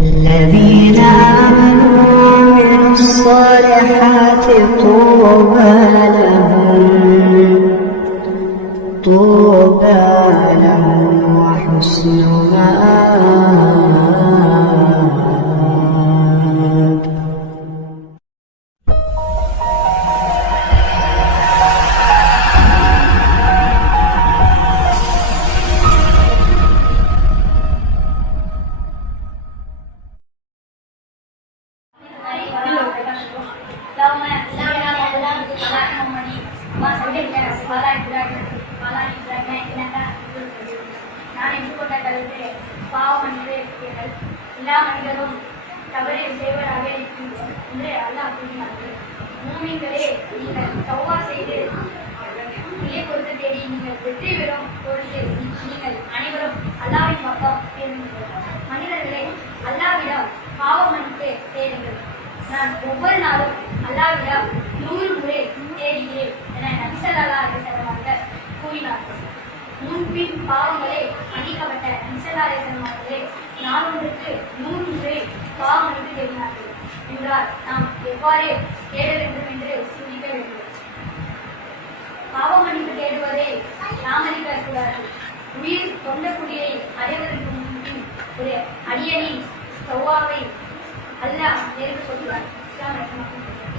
الذين آمنوا وعملوا الصالحات طوبى لهم طوبى لهم وحسن مآب பல கிரகங்கள் பல கிரகம் இணங்க நான் எதிர்கொண்ட கருத்து பாவ மனிதர்கள் எல்லா மனிதரும் தவறை செய்வராக இருக்கின்றோம் என்று அல்லாஹ் கூறினார்கள் மூமிங்களே நீங்கள் தவ்வா செய்து நிலை பொறுத்து தேடி நீங்கள் வெற்றி பெறும் பொழுது நீங்கள் அனைவரும் அல்லாவின் பக்கம் தேடுங்கள் மனிதர்களே அல்லாவிடம் பாவ மன்னிப்பு தேடுங்கள் நான் ஒவ்வொரு நாளும் அல்லாவிடம் முன்பின் பாவங்களே மன்னிக்கப்பட்ட நபிசல்லா அலிசல்லம் அவர்களே நாளொன்றுக்கு நூறு முறை பாவம் மன்னிப்பு தேடினார்கள். என்றால் நாம் எவ்வாறு தேட வேண்டும் என்று சிந்திக்க வேண்டும். பாவ மன்னிப்பு தேடுவதை தாமதிக்க கூடாது உயிர் தொண்ட குடியை அடைவதற்கு முன்பு ஒரு அடியனின் சௌவாவை அல்லாஹ் நெருங்க சொல்கிறார். இஸ்லாம் ரஹ்மத்துல்லாஹி.